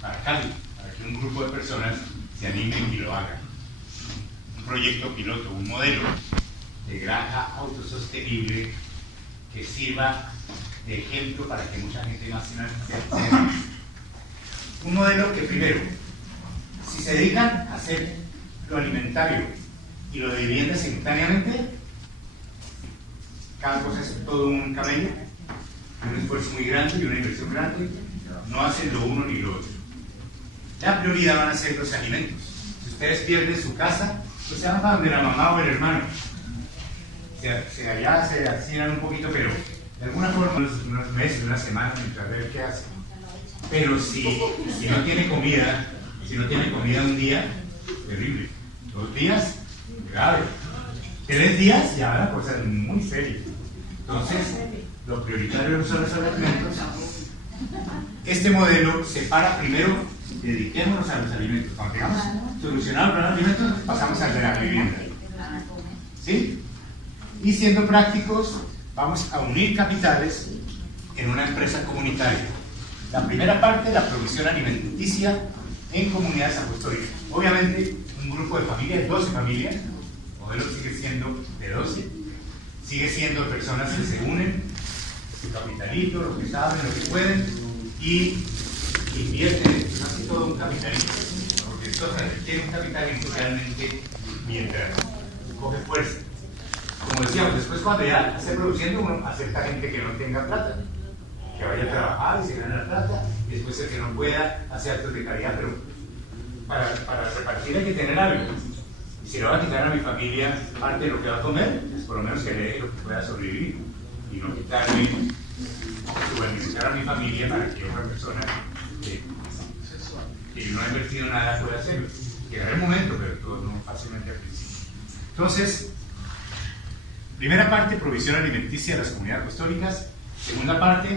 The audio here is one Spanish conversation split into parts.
para Cali, para que un grupo de personas se animen y lo hagan. Un proyecto piloto, un modelo de granja autosostenible que sirva de ejemplo para que mucha gente más se anime. Un modelo que primero, si se dedican a hacer lo alimentario y lo de vivienda simultáneamente, cada cosa es todo un camello, un esfuerzo muy grande y una inversión grande, no hacen lo uno ni lo otro. La prioridad van a ser los alimentos. Si ustedes pierden su casa, pues se van para donde la mamá o el hermano. Allá se hacinan un poquito, pero de alguna forma unos meses, unas semanas, mientras ver qué hacen. Pero si no tiene comida, un día, terrible. 2 días, grave. 3 días, ya la cosa es muy seria. Entonces, lo prioritario son los alimentos. Este modelo separa primero, dediquémonos a los alimentos. Cuando tengamos solucionado el problema de alimentos, pasamos al de la vivienda. ¿Sí? Y siendo prácticos, vamos a unir capitales en una empresa comunitaria. La primera parte, la provisión alimenticia en comunidades apostóricas. Obviamente, un grupo de familias, 12 familias, el modelo sigue siendo de 12, sigue siendo personas que se unen, su capitalito, lo que saben, lo que pueden, y invierten, casi todo un capitalito, porque esto requiere un capitalito realmente mientras coge fuerza. Como decíamos, después cuando ya esté produciendo, uno acepta gente que no tenga plata, que vaya a trabajar y se gane la plata, y después el que no pueda hacer actos de caridad, pero para repartir hay que tener algo. Y si le va a quitar a mi familia parte de lo que va a comer, pues por lo menos que le deje lo que pueda sobrevivir, y no quitarme o beneficiar a mi familia para que otra persona que no ha invertido nada pueda hacerlo. Llegará el momento, pero todo no fácilmente al principio. Entonces, primera parte, provisión alimenticia de las comunidades apostóricas. Segunda parte,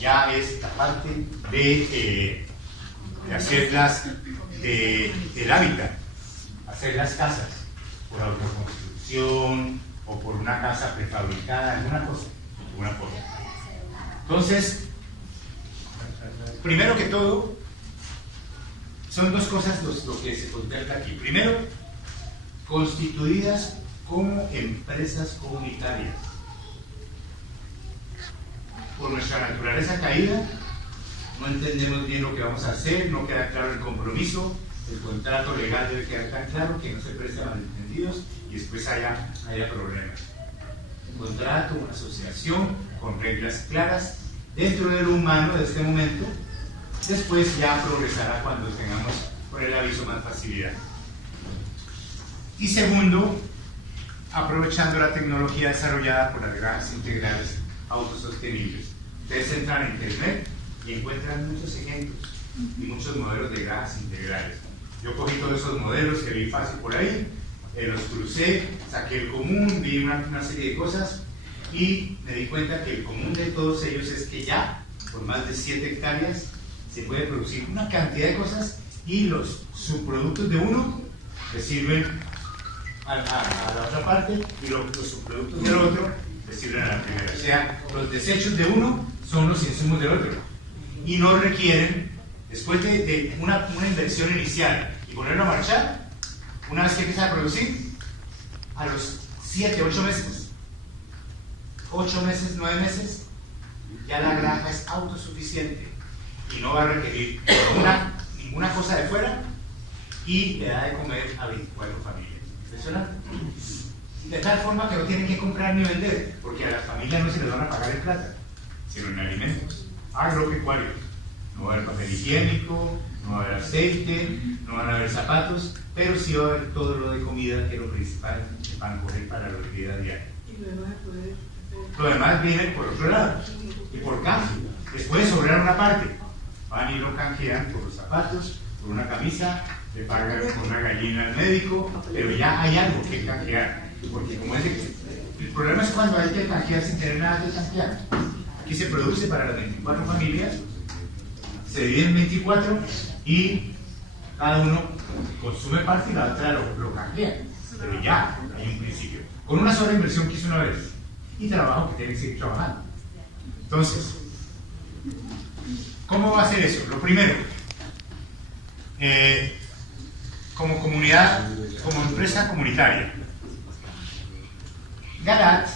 ya es la parte de hacerlas del hábitat, hacer las casas por autoconstrucción o por una casa prefabricada, alguna cosa, alguna forma. Entonces, primero que todo, son 2 cosas lo que se contempla aquí. Primero, constituidas como empresas comunitarias. Por nuestra naturaleza caída, no entendemos bien lo que vamos a hacer, no queda claro el compromiso, el contrato legal debe quedar tan claro que no se preste a malentendidos y después haya problemas. Un contrato, una asociación con reglas claras dentro de lo humano de este momento, después ya progresará cuando tengamos por el aviso más facilidad. Y segundo, aprovechando la tecnología desarrollada por las granjas integrales autosostenibles. Ustedes entran en internet y encuentran muchos ejemplos y muchos modelos de granjas integrales. Yo cogí todos esos modelos que vi fácil por ahí, los crucé, saqué el común, vi una serie de cosas y me di cuenta que el común de todos ellos es que ya, por más de 7 hectáreas, se puede producir una cantidad de cosas y los subproductos de uno le sirven a la otra parte y los subproductos del otro le sirven a la primera. O sea, los desechos de uno son los insumos del otro y no requieren, después de una inversión inicial y ponerlo a marchar, una vez que empieza a producir, a los 7, 8 meses, 8 meses, 9 meses, ya la granja es autosuficiente y no va a requerir ninguna cosa de fuera y le da de comer a 24 familias. ¿Impresionante? De tal forma que no tienen que comprar ni vender, porque a las familias no se les van a pagar en plata, sino en alimentos agropecuarios. No va a haber papel higiénico, no va a haber aceite, no van a haber zapatos, pero sí va a haber todo lo de comida, que es lo principal que van a coger para la vida diaria. Lo demás viene por otro lado y por cambio. Les puede sobrar una parte, van y lo canjean por los zapatos, por una camisa, le pagan por una gallina al médico, pero ya hay algo que canjear, porque como es el problema es cuando hay que canjear sin tener nada que canjear. Aquí se produce para las 24 familias, se divide en 24 y cada uno consume parte y la otra lo canjea, pero ya hay un principio, con una sola inversión que hizo una vez y trabajo que tiene que seguir trabajando. Entonces, ¿cómo va a hacer eso? Lo primero, Como comunidad, como empresa comunitaria, Galat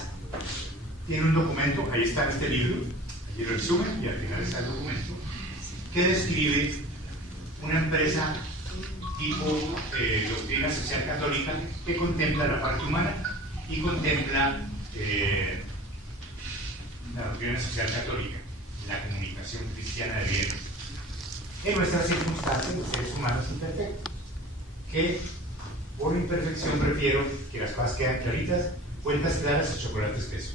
tiene un documento, ahí está en este libro, aquí lo resumen y al final está el documento, que describe una empresa tipo doctrina social católica que contempla la parte humana y contempla la doctrina social católica, la comunicación cristiana de bienes. En nuestras circunstancias, los seres humanos imperfectos, que por imperfección prefiero que las cosas queden claritas, cuentas claras y chocolate espeso,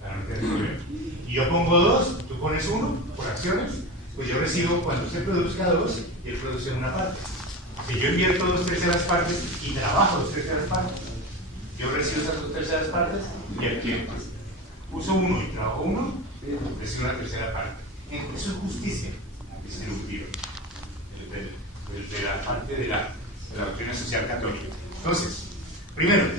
para no tener problema. Y yo pongo 2, tú pones 1 por acciones, pues yo recibo cuando usted produzca 2 y él produce una parte. Si yo invierto 2/3 partes y trabajo 2/3 partes, yo recibo esas 2/3 partes y el cliente uso 1 y trabajo 1, recibo una 1/3 parte. Eso es justicia distributiva de la parte de la doctrina social católica. Entonces, primero,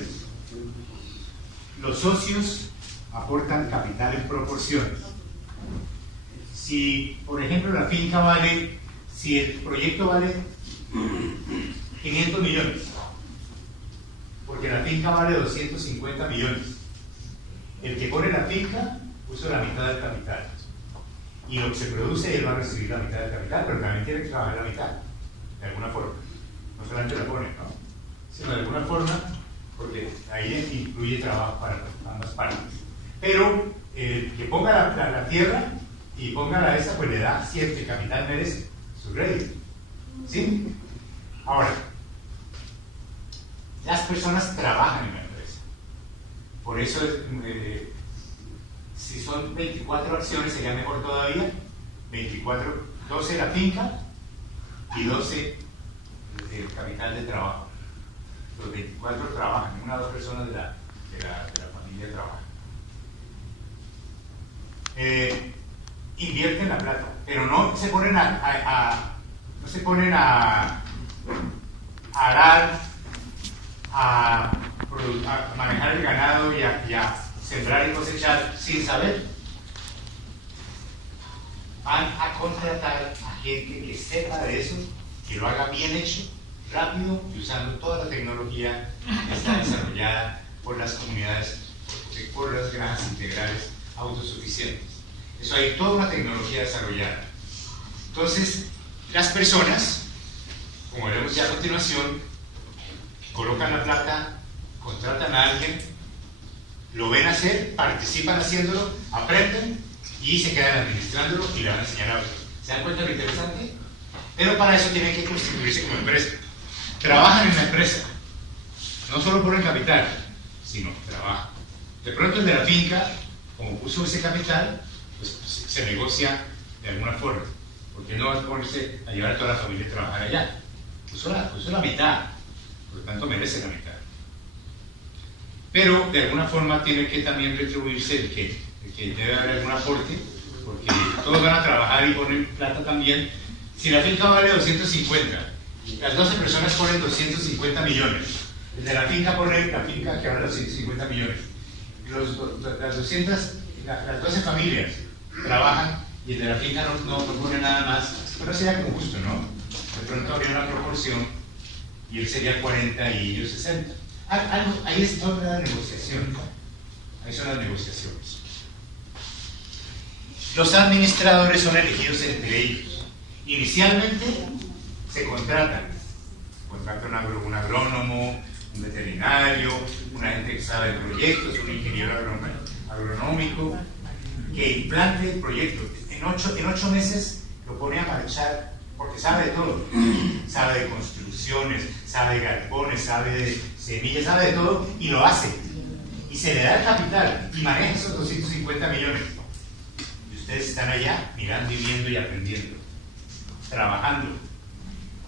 los socios aportan capital en proporciones. Si, por ejemplo, la finca vale, si el proyecto vale 500 millones, porque la finca vale 250 millones, el que pone la finca puso la mitad del capital. Y lo que se produce, él va a recibir la mitad del capital, pero también tiene que trabajar la mitad, de alguna forma. No solamente la pone, ¿no? Sino de alguna forma, porque ahí incluye trabajo para ambas partes. Pero que ponga la tierra y ponga la esa, pues le da, si el capital merece su rédito. ¿Sí? Ahora, las personas trabajan en la empresa. Por eso, si son 24 acciones, sería mejor todavía. 24, 12 la finca y 12 el capital de trabajo. Los 24 trabajan, una o dos personas de la familia trabajan. Invierten la plata, pero no se ponen no se ponen a arar, a manejar el ganado y a sembrar y cosechar sin saber. Van a contratar a gente que sepa de eso, que lo haga bien hecho, rápido y usando toda la tecnología que está desarrollada por las comunidades, por las granjas integrales autosuficientes. Eso hay toda una tecnología desarrollada. Entonces, las personas, como veremos ya a continuación, colocan la plata, contratan a alguien, lo ven hacer, participan haciéndolo, aprenden y se quedan administrándolo y le van a enseñar a otros. ¿Se dan cuenta de lo interesante? Pero para eso tienen que constituirse como empresa. Trabajan en la empresa, no solo por el capital, sino trabajan. De pronto el de la finca, como puso ese capital, pues se negocia de alguna forma, porque no va a ponerse a llevar a toda la familia a trabajar allá. Puso la mitad, por lo tanto merece la mitad. Pero de alguna forma tiene que también retribuirse el que debe haber algún aporte, porque todos van a trabajar y ponen plata también. Si la finca vale 250, las 12 personas ponen 250 millones. El de la finca pone la finca que vale 250 millones. Las 12 familias trabajan y el de la finca no pone nada más. Pero sería como justo, ¿no? De pronto habría una proporción y él sería 40 y ellos 60. Ahí es toda la negociación, ¿no? Ahí son las negociaciones. Los administradores son elegidos entre ellos. Inicialmente se contratan un agrónomo, un veterinario, una gente que sabe de proyectos, un ingeniero agronómico, que implante el proyecto. En 8 meses lo pone a marchar, porque sabe de todo. Sabe de construcciones, sabe de galpones, sabe de semillas, sabe de todo, y lo hace. Y se le da el capital, y maneja esos 250 millones. Y ustedes están allá mirando y viendo y aprendiendo, trabajando.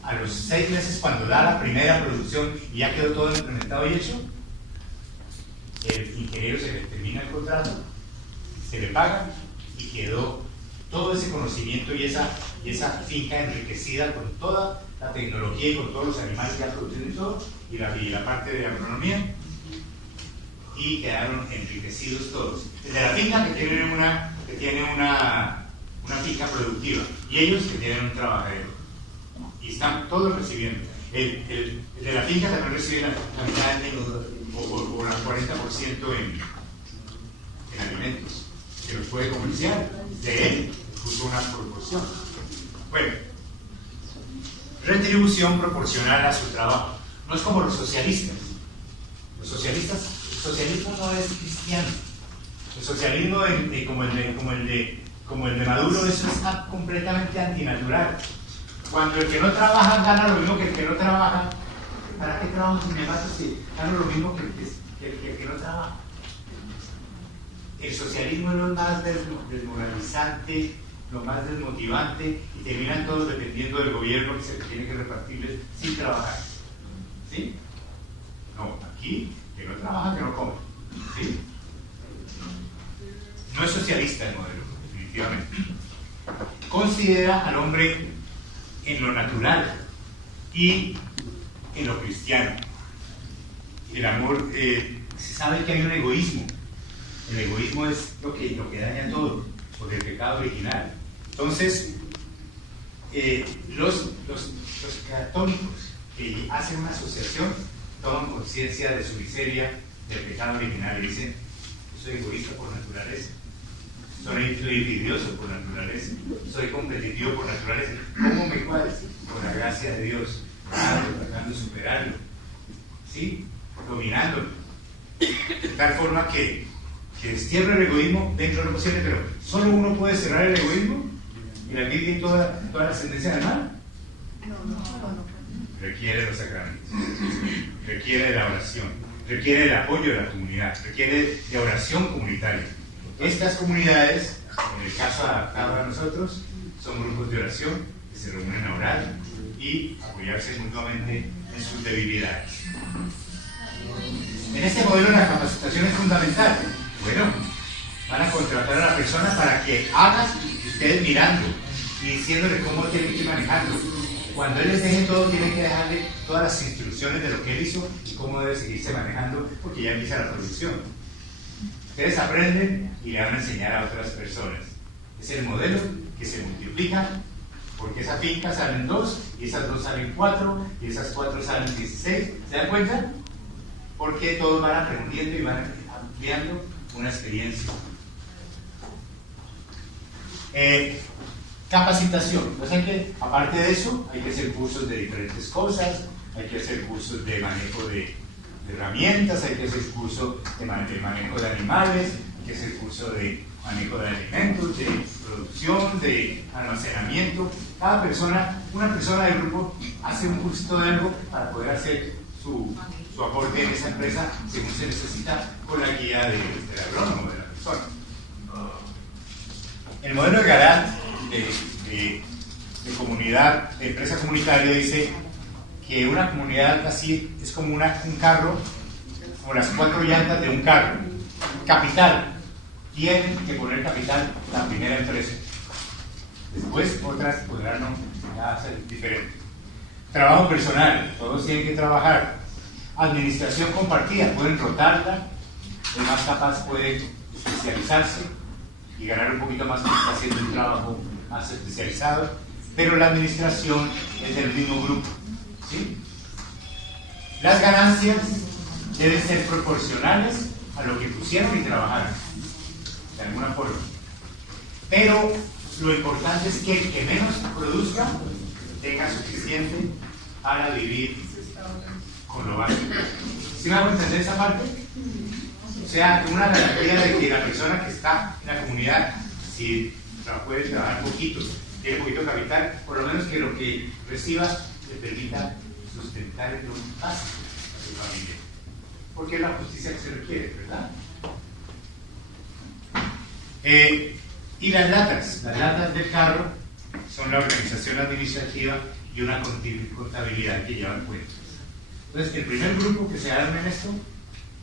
A los 6 meses, cuando da la primera producción y ya quedó todo implementado y hecho, el ingeniero se le termina el contrato, se le paga y quedó todo ese conocimiento y esa finca enriquecida con toda la tecnología y con todos los animales que ha producido y todo, y la parte de agronomía, y quedaron enriquecidos todos. El de la finca que tiene una finca productiva, y ellos que tienen un trabajadero. y están todos recibiendo. El de la finca también recibe la mitad o el 40% en alimentos, que los puede comerciar. De él puso una proporción. Bueno, retribución proporcional a su trabajo. No es como los socialistas. Los socialistas, el socialismo no es cristiano. El socialismo, como el de Maduro, eso está completamente antinatural. Cuando el que no trabaja gana lo mismo que el que no trabaja, ¿para qué trabajo si me mato si gano lo mismo que el que no trabaja? El socialismo es lo más desmoralizante, lo más desmotivante, y terminan todos dependiendo del gobierno que se tiene que repartirles sin trabajar. ¿Sí? No, aquí, que no trabaja, que no come. ¿Sí? No es socialista el modelo, definitivamente. Considera al hombre en lo natural y en lo cristiano. El amor, se sabe que hay un egoísmo. El egoísmo es lo que daña todo, por el pecado original. Entonces, los católicos que hacen una asociación toman conciencia de su miseria, del pecado original, y dicen: yo soy egoísta por naturaleza, soy envidioso por naturaleza, soy competitivo por naturaleza. ¿Cómo me cuadra? Por la gracia de Dios, tratando de superarlo, ¿sí? Dominándolo, de tal forma que destierra el egoísmo dentro de lo posible. Pero ¿solo uno puede cerrar el egoísmo y la Biblia y toda la ascendencia del mal? No. Requiere los sacramentos, requiere de la oración, requiere del apoyo de la comunidad, requiere de oración comunitaria. Estas comunidades, en el caso adaptado a nosotros, son grupos de oración que se reúnen a orar y apoyarse mutuamente en sus debilidades. En este modelo la capacitación es fundamental. Bueno, van a contratar a la persona para que haga, ustedes mirando y diciéndole cómo tienen que manejarlo. Cuando él les deje todo, tienen que dejarle todas las instrucciones de lo que él hizo y cómo debe seguirse manejando, porque ya empieza la producción. Ustedes aprenden y le van a enseñar a otras personas. Es el modelo que se multiplica, porque esa finca salen 2, y esas 2 salen 4, y esas 4 salen 16. ¿Se dan cuenta? Porque todos van aprendiendo y van ampliando una experiencia. Capacitación. Pues aparte de eso, hay que hacer cursos de diferentes cosas, hay que hacer cursos de manejo de herramientas, hay que hacer cursos de manejo de animales, hay que hacer cursos de manejo de alimentos, de producción, de almacenamiento. Cada persona, una persona del grupo hace un cursito de algo para poder hacer su aporte en esa empresa según se necesita, con la guía del agrónomo, de la persona. El modelo de Garat de comunidad, de empresa comunitaria, dice que una comunidad así es como un carro, como las 4 llantas de un carro. Capital, tienen que poner capital la primera empresa. Después otras podrán hacer diferente. Trabajo personal, todos tienen que trabajar. Administración compartida, pueden rotarla, el más capaz puede especializarse y ganar un poquito más porque está haciendo un trabajo más especializado, pero la administración es del mismo grupo, ¿sí? Las ganancias deben ser proporcionales a lo que pusieron y trabajaron, de alguna forma. Pero lo importante es que el que menos produzca tenga suficiente para vivir con lo básico. ¿Sí me hago entender esa parte? O sea, una garantía de que la persona que está en la comunidad, si puede trabajar poquito, tiene poquito capital, por lo menos que lo que reciba le permita sustentar el básico a su familia. Porque es la justicia que se requiere, ¿verdad? Y las latas del carro son la organización administrativa y una contabilidad que llevan cuentas. Entonces, el primer grupo que se arme en esto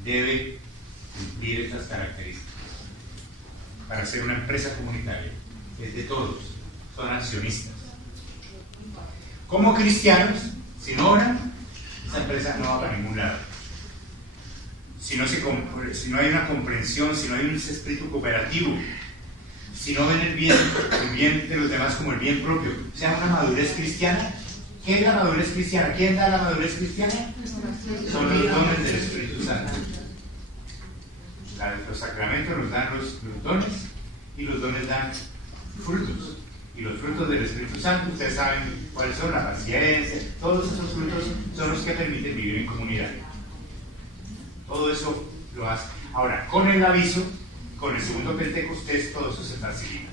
debe cumplir estas características para ser una empresa comunitaria. Es de todos, son accionistas. Como cristianos, si no oran, esa empresa no va para ningún lado. Si no hay una comprensión, si no hay un espíritu cooperativo, si no ven el bien de los demás como el bien propio, o sea, una madurez cristiana, ¿Qué es la madurez cristiana? ¿Quién da la madurez cristiana? Son los dones del Espíritu Santo. Los sacramentos nos dan los dones, y los dones dan frutos. Y los frutos del Espíritu Santo, ustedes saben cuáles son: la paciencia. Todos esos frutos son los que permiten vivir en comunidad. Todo eso lo hace. Ahora, con el aviso, con el segundo Pentecostés, todo eso se facilita.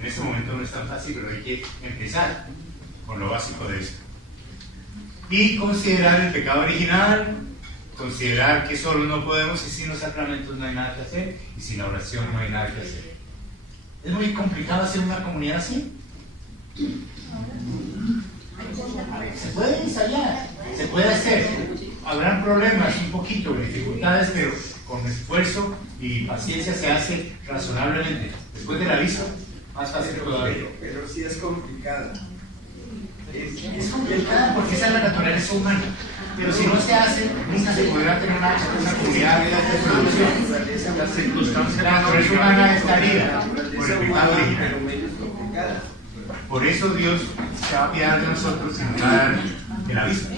En este momento no es tan fácil, pero hay que empezar con lo básico de esto. Y considerar el pecado original, considerar que solo no podemos, y sin los sacramentos no hay nada que hacer, y sin la oración no hay nada que hacer. ¿Es muy complicado hacer una comunidad así? Se puede ensayar, se puede hacer. Habrán problemas, un poquito, dificultades, pero con esfuerzo y paciencia se hace razonablemente. Después del aviso, más fácil todavía. Pero sí es complicado. Es complicado porque esa es la naturaleza humana. Pero si no se hace, nunca se podrá tener una comunidad de producción. Las circunstancias, la naturaleza humana estaría por el pecado original. Por eso Dios se va a piedad de nosotros y nos va a dar el aviso.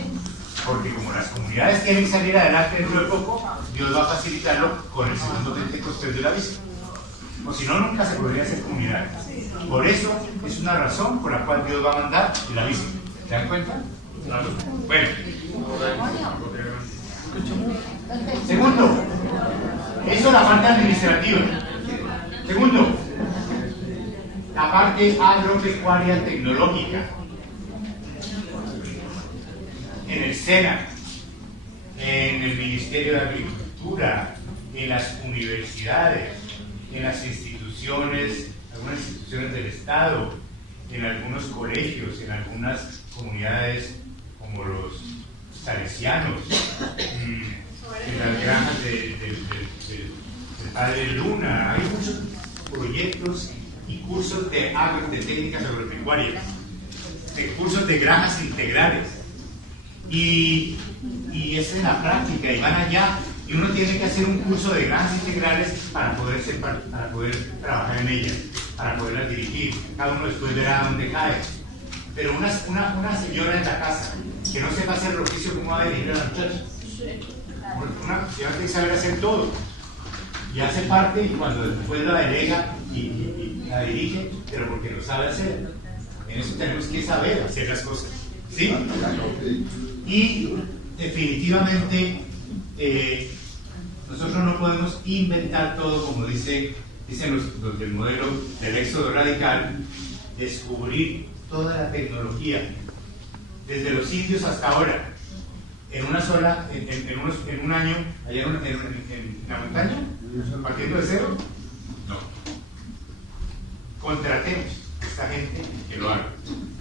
Porque como las comunidades quieren salir adelante dentro de poco, Dios va a facilitarlo con el segundo Pentecostés del aviso. O si no, nunca se podría hacer comunidad. Por eso es una razón por la cual Dios va a mandar el aviso. ¿Se dan cuenta? Claro. Bueno. Segundo, eso es la parte administrativa. Segundo, la parte agropecuaria tecnológica. En el SENA, en el Ministerio de Agricultura, en las universidades, en las instituciones, algunas instituciones del Estado, en algunos colegios, en algunas comunidades como los salesianos, en las granjas del Padre Luna. Hay muchos proyectos y cursos de técnicas agropecuarias, de cursos de granjas integrales. Y es en la práctica, y van allá, y uno tiene que hacer un curso de granjas integrales para poder trabajar en ellas, para poderlas dirigir. Cada uno después verá dónde cae. Pero una señora en la casa que no sepa hacer el oficio, ¿cómo va a dirigir a la muchacha? Una señora tiene que saber hacer todo, y hace parte, y cuando después la delega y la dirige, pero porque lo sabe hacer. En eso tenemos que saber hacer las cosas, ¿sí? Y definitivamente nosotros no podemos inventar todo, como dicen los del modelo del éxodo radical, descubrir toda la tecnología, desde los indios hasta ahora, en una sola, en un año, allá en la montaña, partiendo de cero. No. Contratemos a esta gente que lo haga.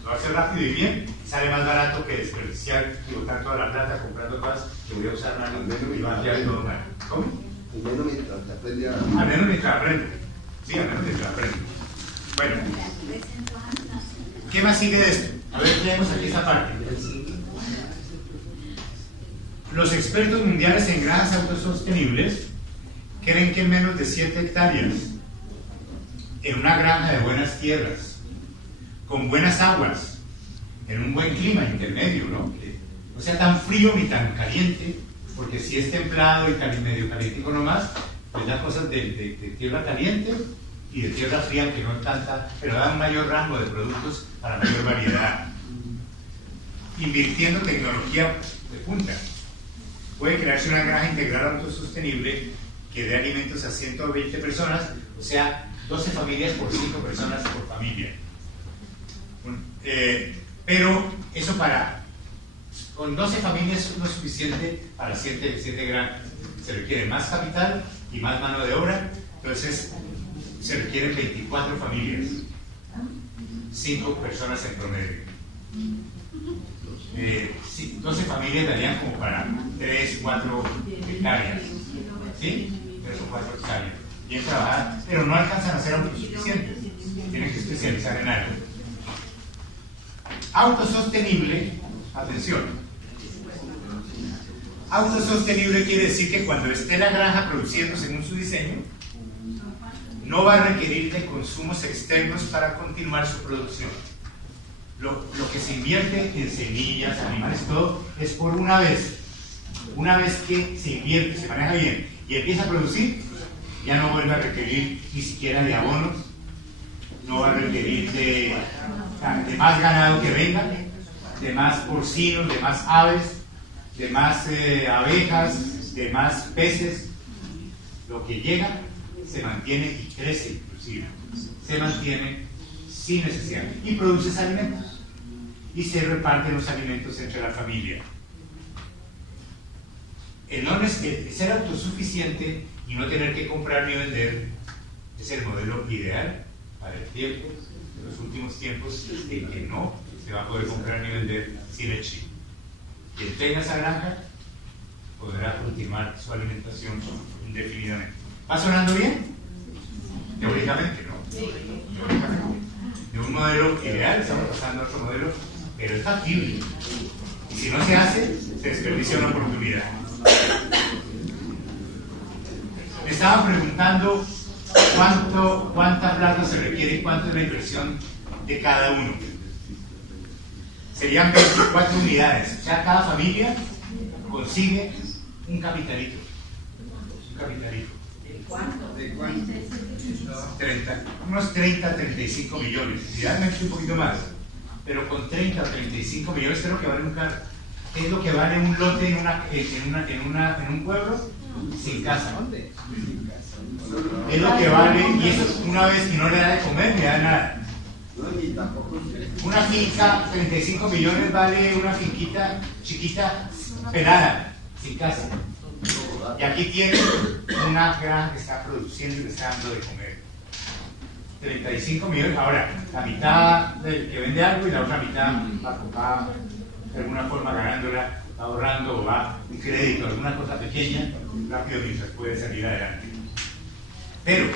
Lo hace rápido y bien, sale más barato que desperdiciar y botar toda la plata comprando cosas que voy a usar mal y va a quedar todo mal. ¿Cómo? Al menos mientras aprende a... Al menos mientras aprende. Sí, al menos mientras aprende. Bueno. ¿Qué más sigue de esto? A ver, leemos aquí esta parte. Los expertos mundiales en granjas autosostenibles creen que en menos de 7 hectáreas, en una granja de buenas tierras, con buenas aguas, en un buen clima intermedio, ¿no? Que no sea tan frío ni tan caliente, porque si es templado y medio calientico nomás, pues da cosas de tierra caliente y de tierra fría, que no tanta, pero da un mayor rango de productos para mayor variedad. Invirtiendo tecnología de punta, puede crearse una granja integral autosostenible que dé alimentos a 120 personas, o sea, 12 familias por 5 personas por familia. Pero eso con 12 familias no es suficiente para 7 granjas. Se requiere más capital y más mano de obra, entonces se requieren 24 familias, 5 personas en promedio. 12 familias darían como para 3, 4 hectáreas, ¿sí? 3 o 4 hectáreas. Bien trabajar, pero no alcanzan a ser autosuficientes, tienen que especializar en algo. Autosostenible, atención. Autosostenible quiere decir que cuando esté la granja produciendo según su diseño, no va a requerir de consumos externos para continuar su producción. Lo que se invierte en semillas, animales, todo, es por una vez. Una vez que se invierte, se maneja bien y empieza a producir, ya no vuelve a requerir ni siquiera de abonos, no va a requerir de más ganado que venga, de más porcinos, de más aves, de más abejas, de más peces. Lo que llega se mantiene y crece inclusive, se mantiene sin necesidad y produces alimentos y se reparten los alimentos entre la familia. Ser autosuficiente y no tener que comprar ni vender es el modelo ideal para el tiempo de los últimos tiempos en que no se va a poder comprar ni vender sin el chip. Quien tenga esa granja podrá continuar su alimentación indefinidamente. ¿Va sonando bien? Teóricamente, ¿no? Teóricamente. De un modelo ideal estamos pasando a otro modelo, pero es factible. Y si no se hace, se desperdicia una oportunidad. Me estaban preguntando cuánta plata se requiere y cuánto es la inversión de cada uno. Serían 24 unidades. O sea, cada familia consigue un capitalito. Un capitalito. ¿De cuánto? Unos 30, 35 millones. Idealmente un poquito más. Pero con 30 o 35 millones, ¿qué es lo que vale un carro? ¿Qué es lo que vale un lote en un pueblo? Sin casa. Es lo que vale, y eso es una vez que no le da de comer, ni da nada. Una finca, 35 millones vale una finquita chiquita, pelada, sin casa. Y aquí tiene una granja que está produciendo y le está dando de comer. 35 millones, ahora, la mitad del que vende algo y la otra mitad va de alguna forma ganándola, va ahorrando o va en crédito, alguna cosa pequeña, rápido mientras puede salir adelante. Pero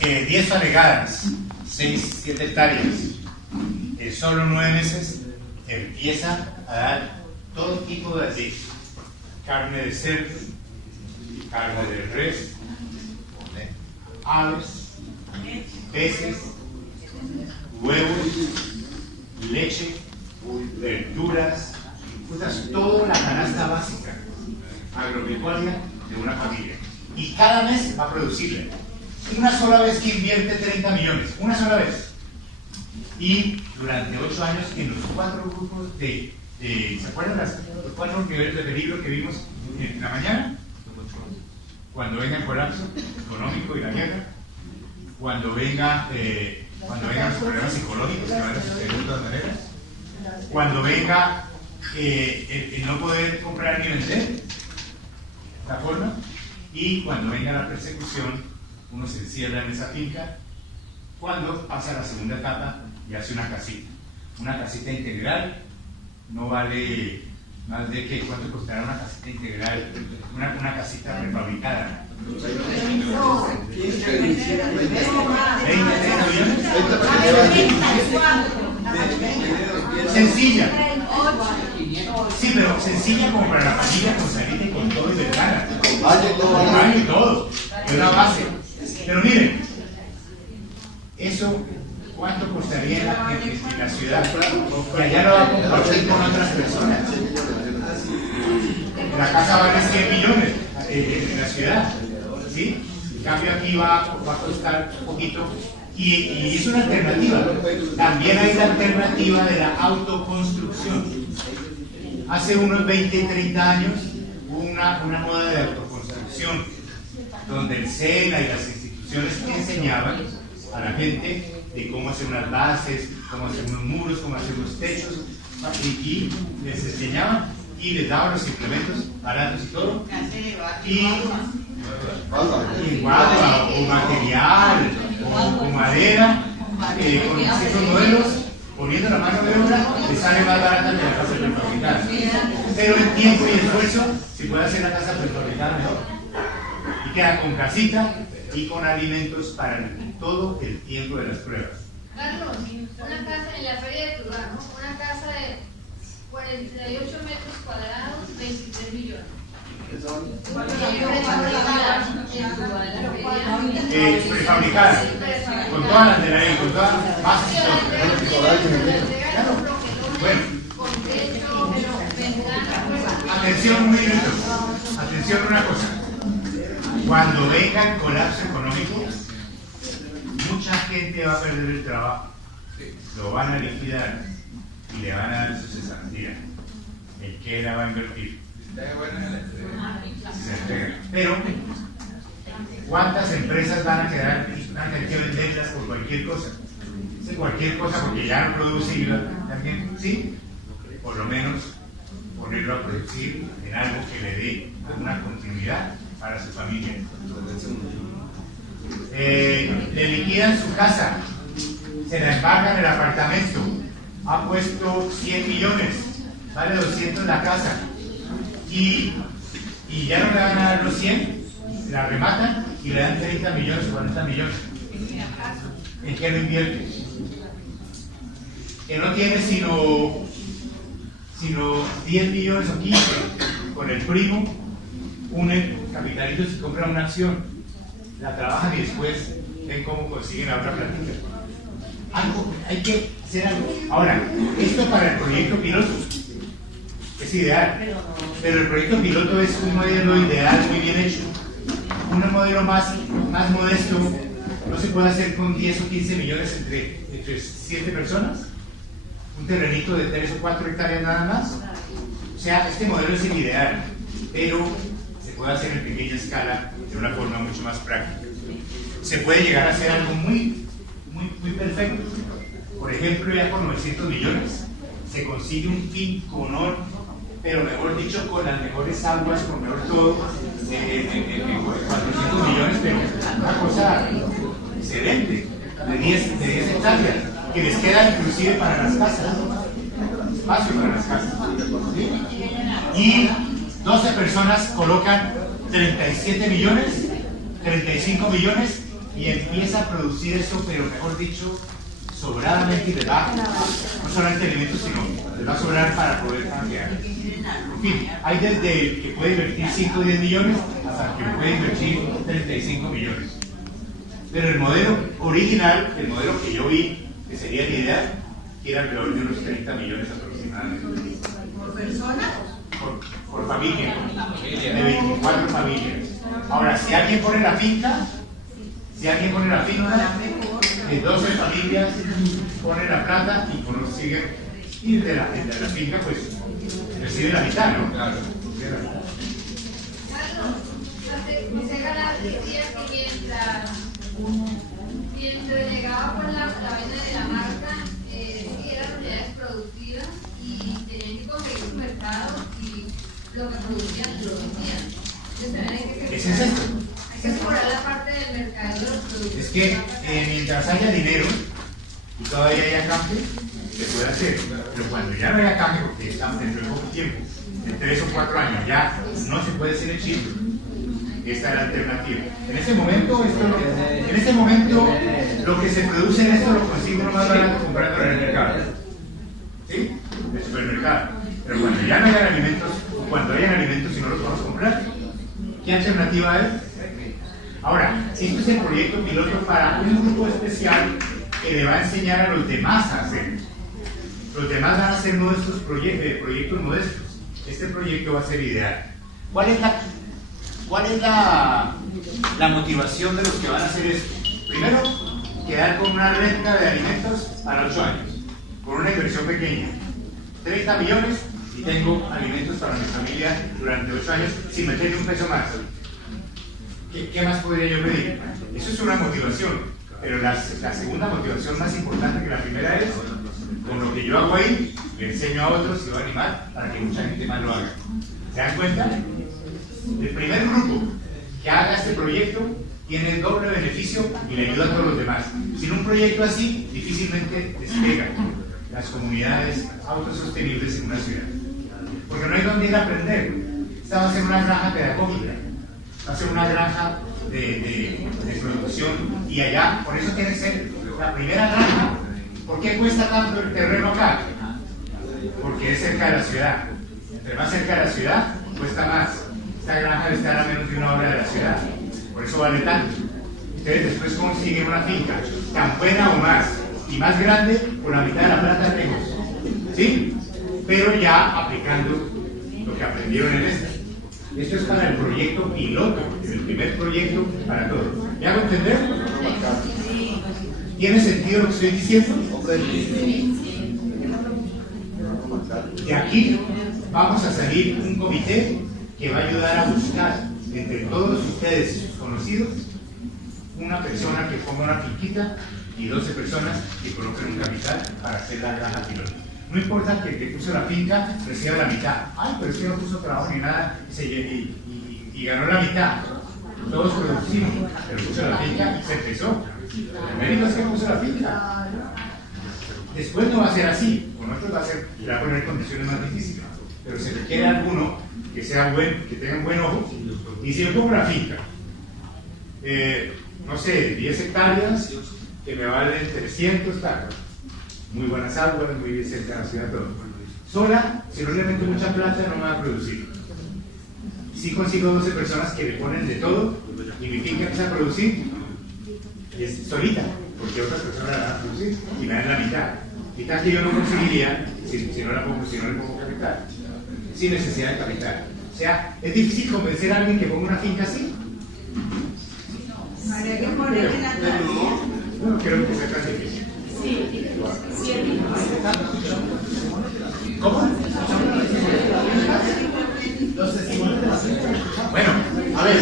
10 fanegadas, 6, 7 hectáreas, en solo 9 meses empieza a dar todo tipo de carne de cerdo, carne de res, aves, peces, huevos, leche, verduras, frutas, toda la canasta básica agropecuaria de una familia. Y cada mes va a producirle. Una sola vez que invierte 30 millones, una sola vez. Y durante 8 años en los 4 grupos ¿se acuerdan los 4 niveles de peligro que vimos en la mañana? Cuando venga el colapso económico y la guerra, cuando vengan los problemas psicológicos que van a suceder de todas maneras, cuando venga el no poder comprar ni vender, de esta forma, y cuando venga la persecución, uno se encierra en esa finca. Cuando pasa a la segunda etapa y hace una casita integral, no vale más de que cuánto costará una casita integral, una casita prefabricada. 15 millones. 20 millones. Sencilla. Sí, pero sencilla como para la familia, con salida y con todo y vergara. Con baño y todo. Es una base. Pero miren, eso, ¿cuánto costaría en la ciudad? Y allá lo va a compartir con otras personas. La casa vale 100 millones en la ciudad, ¿sí? En cambio aquí va a costar un poquito. Y es una alternativa. También hay la alternativa de la autoconstrucción. Hace unos 20, 30 años hubo una moda de autoconstrucción, donde el SENA y las instituciones enseñaban a la gente de cómo hacer unas bases, cómo hacer unos muros, cómo hacer unos techos, y les enseñaban y les daban los implementos baratos y todo, y guagua o material o madera, con estos modelos, poniendo la mano de obra, les sale más barata que la casa prefabricada. Pero en tiempo y esfuerzo, si puede hacer la casa prefabricada mejor. Y queda con casita y con alimentos para todo el tiempo de las pruebas. Carlos, una casa en la feria de Turba, ¿no? Una casa de 48 metros cuadrados, 23 millones. Prefabricada, con todas las de la ley, con todas las bases y todo. Bueno, con techo, ventana, atención un minuto, atención una cosa. Cuando venga el colapso económico, mucha gente va a perder el trabajo, lo van a liquidar y le van a dar su cesantía. ¿En qué la va a invertir? Se entrega. Pero, ¿cuántas empresas van a quedar que venderlas por cualquier cosa? Sí, cualquier cosa porque ya no produce y también, sí, por lo menos ponerlo a producir en algo que le dé una continuidad para su familia. Le liquidan su casa, se la embargan el apartamento, ha puesto 100 millones, vale 200 la casa, y ya no le van a dar los 100, la rematan y le dan 30 millones, 40 millones. ¿En qué lo invierte? Que no tiene sino 10 millones o 15 con el primo, unen capitalitos y compran una acción, la trabajan y después ven cómo consiguen la otra platita. Hay que hacer algo. Ahora, esto para el proyecto piloto es ideal, pero el proyecto piloto es un modelo ideal muy bien hecho. Un modelo más modesto no se puede hacer con 10 o 15 millones entre 7 personas, un terrenito de 3 o 4 hectáreas nada más. O sea, este modelo es el ideal, pero se puede hacer en pequeña escala de una forma mucho más práctica. Se puede llegar a hacer algo muy perfecto. Por ejemplo, ya con 900 millones se consigue un finconón, pero mejor dicho, con las mejores aguas, con mejor todo, 400 millones, pero una cosa excelente, de 10 hectáreas, que les queda inclusive para las casas, espacio para las casas. ¿Sí? Y 12 personas colocan 37 millones, 35 millones, y empieza a producir eso, pero mejor dicho, sobradamente, y les va, no solamente alimentos, sino les va a sobrar para poder cambiar. En fin, hay desde el que puede invertir 5 o 10 millones hasta el que puede invertir 35 millones. Pero el modelo original, el modelo que yo vi, que sería el ideal, que era alrededor de unos 30 millones aproximadamente. ¿Por persona? Por familia, de 24 familias. Ahora, si alguien pone la finca, de 12 familias ponen la plata y consiguen, y de la finca pues recibe la mitad, ¿no? Claro. se gana decía que mientras llegaba por la venta de la marca, eran unidades productivas y tenían que conseguir su mercado y lo que producían lo vendían. ¿Ese es esto? Hay que explorar la parte del mercado de los productos. Es que mientras haya dinero y todavía haya cambio, se puede hacer. Pero cuando ya no haya cambio, porque estamos dentro de poco tiempo, en 3 o 4 años, ya no se puede hacer el chip. Esta es la alternativa. En ese momento, lo que se produce en esto lo consigue uno más barato comprándolo en el mercado. ¿Sí? En el supermercado. Pero cuando ya no hayan alimentos, cuando hayan alimentos y no los vamos a comprar, ¿qué alternativa es? Ahora, esto es el proyecto piloto para un grupo especial que le va a enseñar a los demás a hacer. Los demás van a hacer modestos proyectos modestos. Este proyecto va a ser ideal. ¿Cuál es la motivación de los que van a hacer esto? Primero, quedar con una renta de alimentos para 8 años, con una inversión pequeña. 30 millones y tengo alimentos para mi familia durante 8 años sin meterle un peso más. ¿Qué más podría yo pedir? Eso es una motivación, pero la segunda motivación más importante que la primera es, con lo que yo hago ahí, le enseño a otros y lo voy a animar para que mucha gente más lo haga. ¿Se dan cuenta? El primer grupo que haga este proyecto tiene el doble beneficio y le ayuda a todos los demás. Sin un proyecto así, difícilmente despega las comunidades autosostenibles en una ciudad. Porque no hay donde ir a aprender. Esta va a ser una granja pedagógica, va a ser una granja de producción, y allá, por eso tiene que ser la primera granja. ¿Por qué cuesta tanto el terreno acá? Porque es cerca de la ciudad. Entre más cerca de la ciudad, cuesta más. Esta granja debe estar a menos de 1 hora de la ciudad, por eso vale tanto. Ustedes después consiguen una finca tan buena o más y más grande, por la mitad de la plata del negocio. ¿Sí? Pero ya aplicando lo que aprendieron en este. Esto es para el proyecto piloto, el primer proyecto para todos. ¿Me hago entender? ¿Tiene sentido lo que estoy diciendo? De aquí vamos a salir un comité que va a ayudar a buscar entre todos ustedes y sus conocidos una persona que ponga una finquita y 12 personas que coloquen un capital para hacer la granja piloto. No importa que el que puso la finca reciba la mitad. Ay, pero es que no puso trabajo ni nada y ganó la mitad. Todos producimos, pero puso la finca y se empezó. El mérito es que puso la finca. Después no va a ser así. Con nosotros va a poner condiciones más difíciles. Pero se requiere alguno que sea bueno, que tenga un buen ojo. Y si yo pongo la finca, no sé, 10 hectáreas, que me valen 300 tacos. Muy buenas aguas, muy bien cerca de la ciudad, todo. Sola, si no le meto mucha plata, no me va a producir. Si consigo 12 personas que le ponen de todo y mi finca empieza a producir, y es solita, porque otras personas la van a producir y me dan la mitad. Mitad que yo no conseguiría si no le pongo capital, sin necesidad de capital. O sea, es difícil convencer a alguien que ponga una finca así. Habría que ponerle la tarea. No creo que sea tan difícil. Sí, ¿Cómo? Los testimonios de la finca. Bueno, a ver.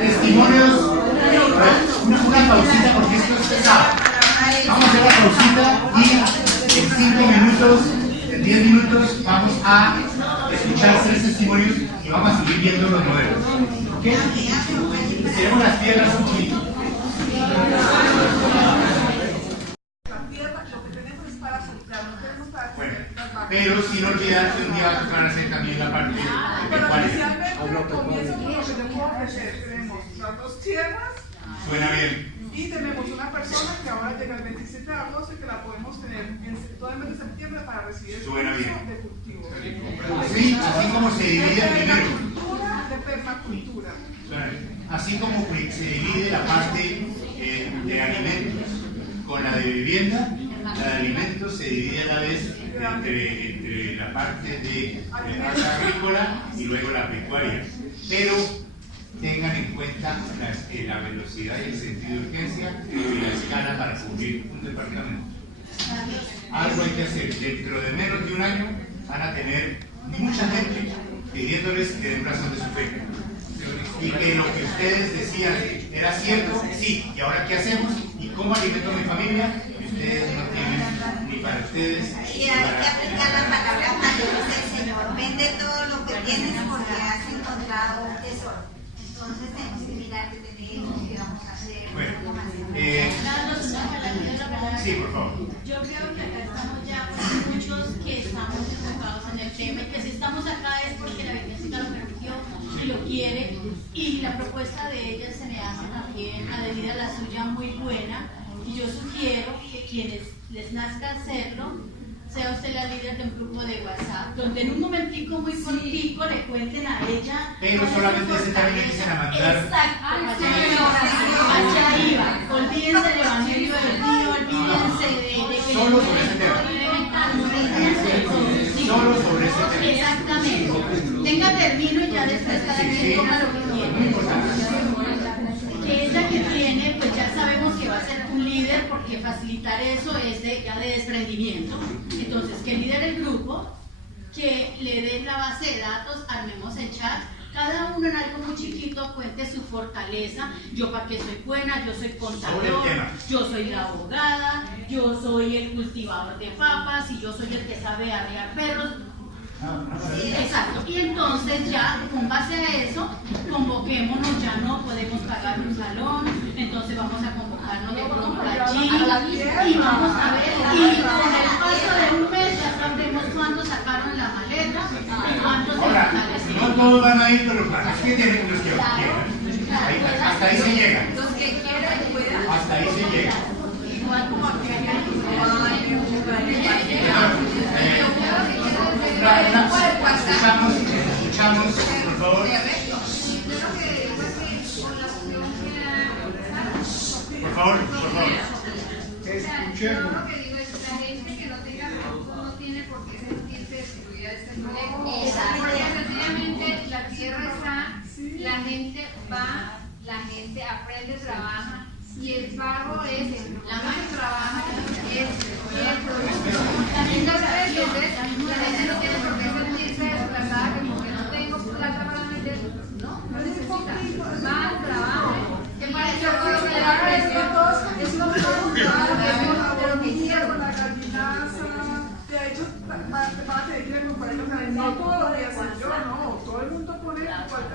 Testimonios. Una pausita porque esto es pesado. Vamos a hacer la pausita y en 5 minutos, en 10 minutos, vamos a escuchar 3 testimonios y vamos a seguir viendo los modelos. ¿Ok? Tenemos las piedras un poquito. Bueno, pero sin olvidar que un día van a hacer también la parte de Pero inicialmente comienzo con lo que yo puedo ofrecer. Tenemos las 2 tierras. Suena bien. Y tenemos una persona que ahora llega el 27 de agosto y que la podemos tener en todo el mes de septiembre para recibir el Suena curso bien. de cultivo. Sí, así como se divide primero. De permacultura. Suena bien. Así como se divide la parte de alimentos con la de vivienda, la de alimentos se divide a la vez entre la parte de agrícola y luego la pecuaria. Pero tengan en cuenta la velocidad y el sentido de urgencia y la escala para cubrir un departamento. Algo hay que hacer. Dentro de menos de un año van a tener mucha gente pidiéndoles que den razón de su fe. Y que lo que ustedes decían era cierto, sí, ¿y ahora qué hacemos? ¿Y cómo alimento a mi familia? Y ustedes no tienen ni para ustedes. Y hay que aplicar la palabra cuando dice el Señor, vende todo lo que tienes porque has encontrado un tesoro. Entonces tenemos que mirar qué tenemos, qué vamos a hacer, Bueno, cómo hacemos. sí, por favor. Yo creo que acá estamos ya muchos que estamos enfocados en el tema y que si estamos acá es porque la Virgencita lo permitió y lo quiere, y la propuesta de ella se me hace también adherida a la suya muy buena, y yo sugiero que quienes les nazca hacerlo, sea usted la líder de un grupo de WhatsApp, donde en un momentico muy cortico le cuenten a ella. Pero solamente ese también empiezan a mandar. Exacto, allá iba. Olvídense del evangelio del día, olvídense de que Solo sobre ese tema. Solo sobre ese tema. Exactamente. Tenga término y ya después cada quien toma lo que Muy quiere. importante. Que ella que tiene, pues ya sabemos que va a ser un líder, porque facilitar eso es ya de desprendimiento. Entonces, que lidere el grupo, que le dé la base de datos, armemos el chat, cada uno en algo muy chiquito cuente su fortaleza. Yo para qué soy buena, yo soy contador, yo soy la abogada, yo soy el cultivador de papas y yo soy el que sabe arrear perros. Exacto, y entonces ya con base a eso convoquémonos, ya no podemos pagar un salón, entonces vamos a convocarnos de pronto allí y vamos a ver, y con el paso de un mes ya sabremos cuántos sacaron la maleta y cuántos se Ahora, fortalecieron. no todos van a ir, pero para los que tienen los que quieran. Hasta ahí se llega. Los que quieran puedan. Hasta ahí se llega. Igual como que Escuchamos, por favor. Por favor, por favor. Escuché yo lo que digo es la gente que no tenga recursos no tiene por qué sentirse excluida de este proyecto. Porque sencillamente la tierra está, la gente va, la gente aprende, trabaja y el pago es la mano que trabaja es el producto. Entonces, la gente no tiene por qué sentirse desplazada que porque no tengo plata para meter, no necesita, va al trabajo. ¿Qué parece? Yo creo que la presión es lo que con la gallinaza. De hecho, van a tener que comprar los gallinadas. No todo lo voy a hacer yo, no. Todo el mundo pone.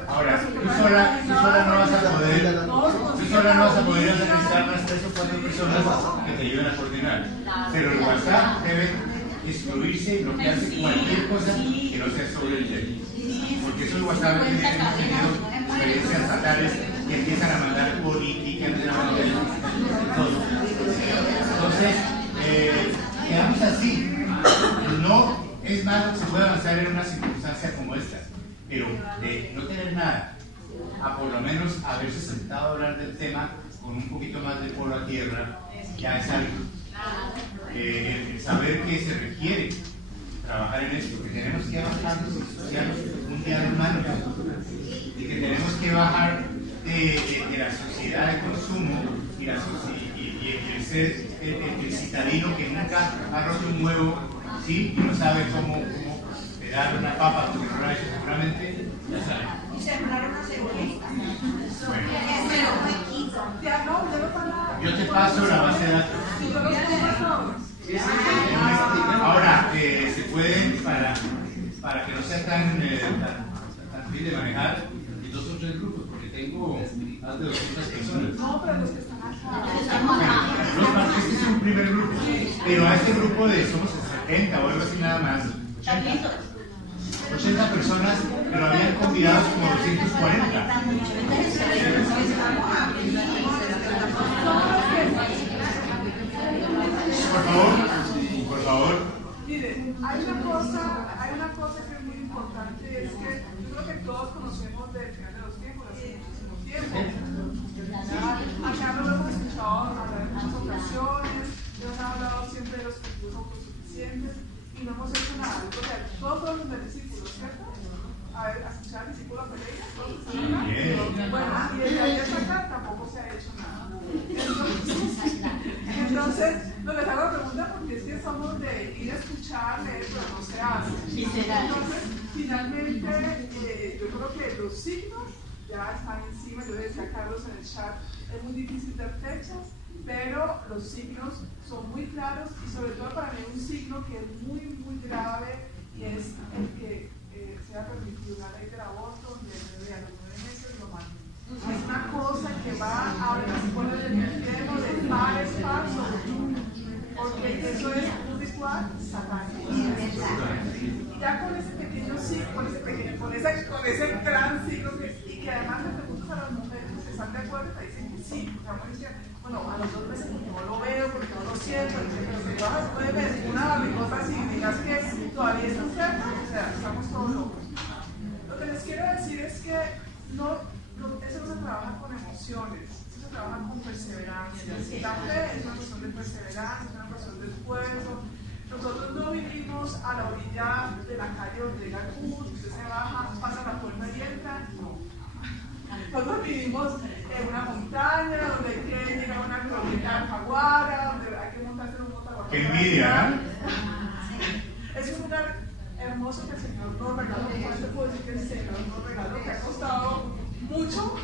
Ahora, tú sola no vas a poder. Tú sola no vas a poder organizar las 3 o 4 personas que te ayuden a coordinar. Pero el WhatsApp debe excluirse y bloquearse cualquier cosa que no sea sobre el tema. Porque esos WhatsApp hemos tenido experiencias fatales que empiezan a mandar política, empiezan a mandar todo. Entonces, quedamos así. No es malo que se pueda avanzar en una circunstancia como esta, pero de no tener nada, a por lo menos haberse sentado a hablar del tema con un poquito más de polo a tierra, ya es algo. El saber que se requiere trabajar en esto, que tenemos que bajar los asociados un día de manos y que tenemos que bajar de la sociedad de consumo y el ser el citadino que nunca ha roto un huevo, ¿sí? Y no sabe cómo pegar una papa porque no lo ha hecho seguramente, ya sabe. Y sembrar una cebollita. Yo te paso la base de datos. Ahora, se pueden, para que no sea tan difícil de manejar, y 2 o 3 grupos, porque tengo más de 200 personas. No, pero los que están acá. Este es un primer grupo, pero a este grupo somos 70 o algo así nada más, 80 personas, pero habían convidados como 240. Por favor. Miren, hay una cosa que es muy importante, es que yo creo que todos conocemos del final de los tiempos, hace muchísimo tiempo. Acá no lo hemos escuchado hablar en muchas ocasiones, nos han hablado siempre de los cultivos autosuficientes y no hemos hecho nada. Todos fueron los discípulos, ¿cierto? A ver, a escuchar al discípulo Pereira, todos están acá. Bueno, y desde ahí hasta acá tampoco se ha hecho nada. Entonces, no les hago la pregunta porque es que somos de ir a escuchar, leer, pero no se hace. Entonces, finalmente, yo creo que los signos ya están encima. Yo le decía a Carlos en el chat, es muy difícil dar fechas, pero los signos son muy claros y sobre todo para mí un signo que es muy, muy grave y es el que sea permitido una ley del aborto y el bebé a los 9 meses lo manden. Es una cosa que va a abrir las puertas del infierno de par es par sobre tú, porque eso es un ritual satánico. Y ya con ese pequeño signo, con ese gran signo y que además le preguntas a las mujeres que están de acuerdo y te dicen que sí, porque dicen, bueno, a los 2 meses porque no lo veo, porque no lo siento, pero si vas a 9 meses una barrigota así y digas que todavía está enferma, o sea, estamos todos locos. Lo que les quiero decir es que eso no se trabaja con emociones, eso se trabaja con perseverancia. La fe es una cuestión de perseverancia, es una cuestión de esfuerzo. Nosotros no vivimos a la orilla de la calle donde llega el bus, usted se baja, pasa la puerta y entra. No. Nosotros vivimos en una montaña donde hay que llegar a una colonia jaguara, donde hay que montarse en un motaguara. ¡Qué envidia! Es un lugar hermoso que el Señor nos regaló. Por eso puedo decir que el Señor nos regaló, que ha costado mucho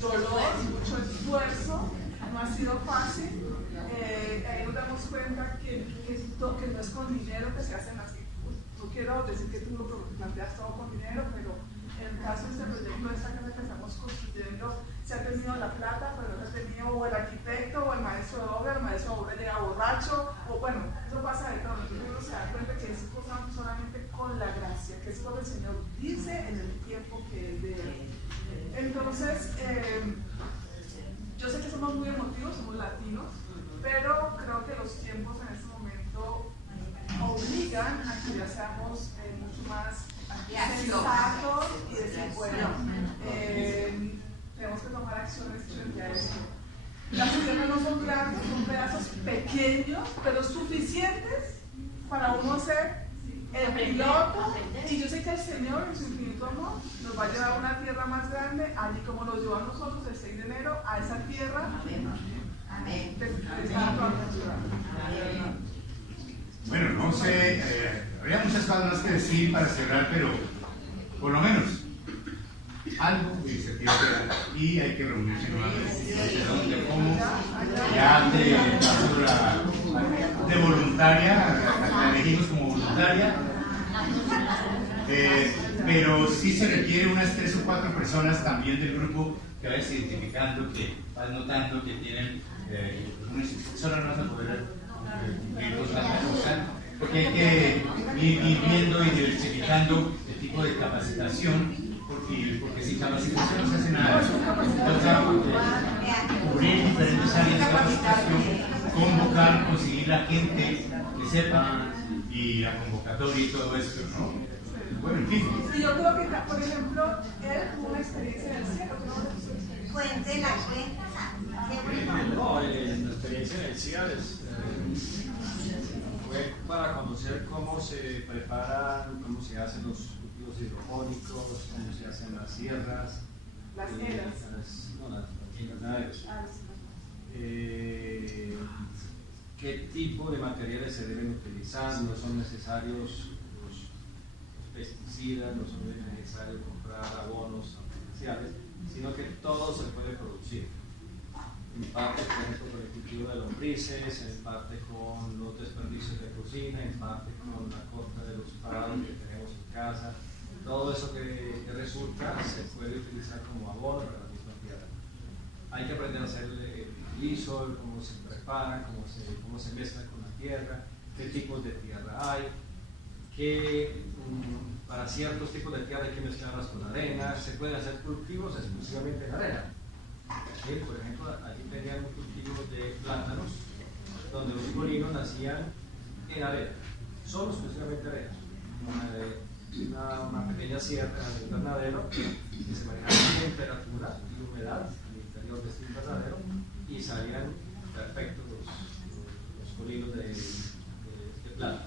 dolor, mucho esfuerzo, no ha sido fácil. Ahí nos damos cuenta que no es con dinero que se hacen las cosas. No quiero decir que tú lo planteas todo con dinero, pero en el caso de este proyecto, de esta casa que estamos construyendo, se ha tenido la plata, pero no se ha tenido o el arquitecto o el maestro de obra. El maestro de obra llega borracho, o bueno, eso pasa de todo. Entonces uno se da cuenta que es cosa solamente con la gracia, que es lo que el Señor dice en el tiempo que es de Él. Entonces, yo sé que somos muy emotivos, somos latinos, pero creo que los tiempos en este momento obligan a que ya seamos mucho más sensatos y decir, bueno, tenemos que tomar acciones frente a esto. Las acciones no son grandes, son pedazos pequeños pequeños, pero suficientes para uno ser el piloto. Y yo sé que el Señor, en su infinito amor, nos va a llevar a una tierra más grande, allí como nos llevó a nosotros el 6 de enero, a esa tierra. Amén. Bueno, no sé, habría muchas cosas más que decir para cerrar, pero por lo menos algo de iniciativa real, y hay que reunirse nuevamente. ¿Dónde? ¿Cómo? Ya de voluntaria, la elegimos como voluntaria, pero sí se requiere unas 3 o 4 personas también del grupo que vayas identificando, que vas notando que tienen una institución, no vas a poder cumplir con tanta cosa, porque hay que ir viendo y diversificando el tipo de capacitación. Porque sin capacitación no se hace nada. Entonces, cubrir diferentes áreas de capacitación, convocar, conseguir la gente que sepa, y la convocatoria y todo esto, ¿no? Bueno, en fin. Y yo creo que, por ejemplo, él tuvo una experiencia en el cielo. Cuente la cuenta. No, la experiencia en el CIADES fue para conocer cómo se preparan, cómo se hacen los cultivos hidropónicos, cómo se hacen las sierras, Las eras. las invernaderos. Qué tipo de materiales se deben utilizar, no son necesarios los pesticidas, no son necesarios comprar abonos artificiales, sino que todo se puede producir. En parte, por ejemplo, con el cultivo de lombrices, en parte con los desperdicios de cocina, en parte con la corta de los prados que tenemos en casa. Todo eso que resulta se puede utilizar como abono para la misma tierra. Hay que aprender a hacer el guiso, cómo se preparan, cómo se mezclan con la tierra, qué tipos de tierra hay, para ciertos tipos de tierra hay que mezclarlas con arena. Se pueden hacer cultivos exclusivamente en arena. ¿Sí? Por ejemplo, allí tenían un cultivo de plátanos donde los molinos nacían en arena, solo exclusivamente arena. Una pequeña sierra en el invernadero que se manejaba temperatura y humedad al interior de este invernadero, y salían perfectos los molinos de plata.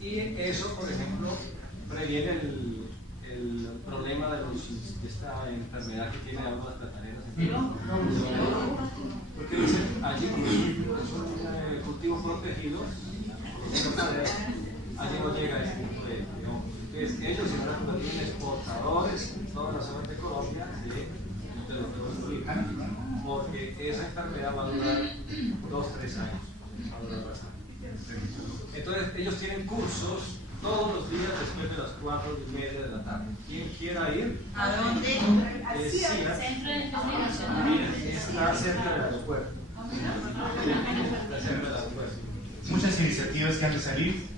Y eso, por ejemplo, previene el problema de esta enfermedad que tiene algunas plataneras. Porque dicen, allí como es un cultivo protegido, allí no llega ese tipo de hongos. Entonces, ellos se van a convertir en exportadores en todas las zonas de Colombia de los nuevos origen, porque esa enfermedad va a durar 2 o 3 años. Va a durar bastante. Entonces, ellos tienen cursos todos los días después de las 4:30 de la tarde. ¿Quién quiera ir? ¿A dónde? Al CIADES. Centro de Investigación. Está cerca del aeropuerto. Está cerca del aeropuerto. Muchas iniciativas que han de salir,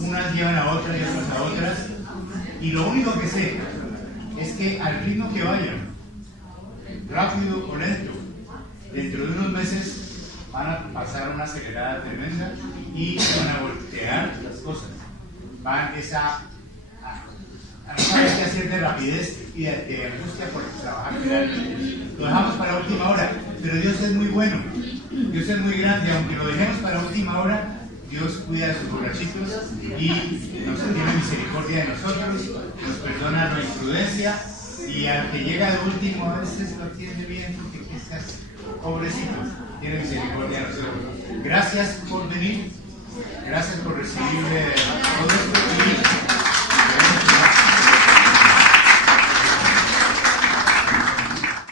unas llevan a otras y otras a otras, y lo único que sé es que al ritmo que vayan, rápido o lento, dentro de unos meses van a pasar una acelerada tremenda y van a voltear las cosas. Van a no saber qué hacer de rapidez y de angustia por trabajar. Lo dejamos para la última hora, pero Dios es muy bueno, Dios es muy grande. Aunque lo dejemos para la última hora, Dios cuida de sus borrachitos y nos tiene misericordia de nosotros, nos perdona la imprudencia, y al que llega de último a veces lo atiende bien, porque quizás pobrecitos, tiene misericordia de nosotros. Gracias por venir, gracias por recibir todo esto.